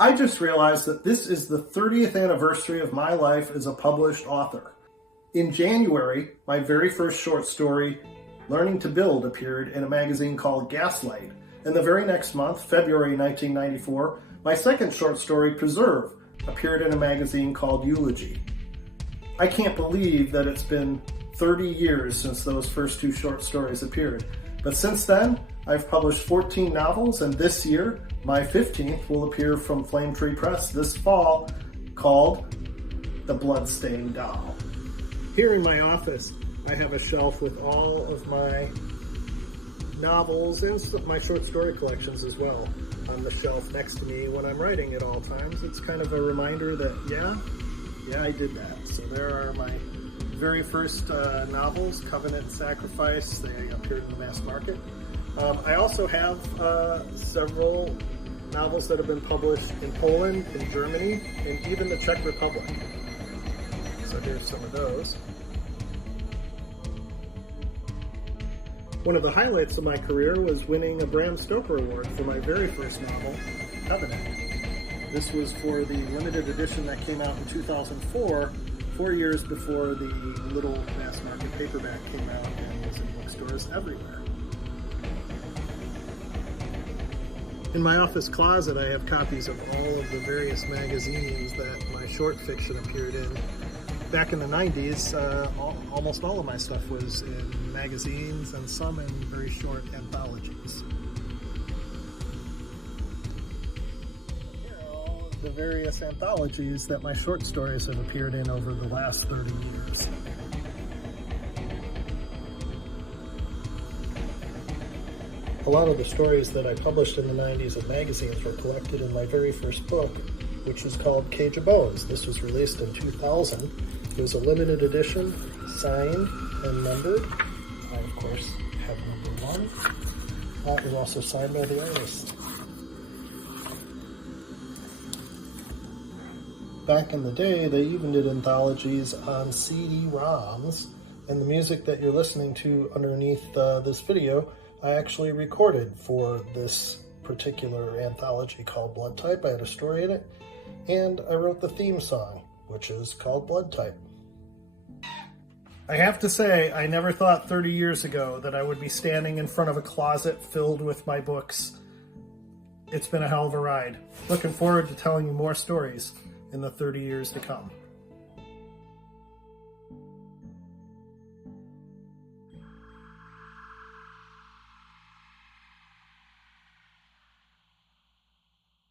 I just realized that this is the 30th anniversary of my life as a published author. In January, my very first short story, Learning to Build, appeared in a magazine called Gaslight. And the very next month, February 1994, my second short story, Preserve, appeared in a magazine called Eulogy. I can't believe that it's been 30 years since those first two short stories appeared. But since then, I've published 14 novels, and this year, my 15th will appear from Flame Tree Press this fall, called The Bloodstained Doll. Here in my office, I have a shelf with all of my novels and my short story collections as well on the shelf next to me when I'm writing at all times. It's kind of a reminder that, yeah, I did that. So there are my very first novels, Covenant and Sacrifice. They appeared in the mass market. I also have several novels that have been published in Poland, in Germany, and even the Czech Republic. So here's some of those. One of the highlights of my career was winning a Bram Stoker Award for my very first novel, Covenant. This was for the limited edition that came out in 2004, 4 years before the little mass market paperback came out and was in bookstores everywhere. In my office closet, I have copies of all of the various magazines that my short fiction appeared in. Back in the 90s, almost all of my stuff was in magazines and some in very short anthologies. Here are all of the various anthologies that my short stories have appeared in over the last 30 years. A lot of the stories that I published in the 90s in magazines were collected in my very first book, which was called Cage of Bones. This was released in 2000. It was a limited edition, signed and numbered. I, of course, have number one. It was also signed by the artist. Back in the day, they even did anthologies on CD-ROMs, and the music that you're listening to underneath this video, I actually recorded for this particular anthology called Blood Type. I had a story in it, and I wrote the theme song, which is called Blood Type. I have to say, I never thought 30 years ago that I would be standing in front of a closet filled with my books. It's been a hell of a ride. Looking forward to telling you more stories in the 30 years to come.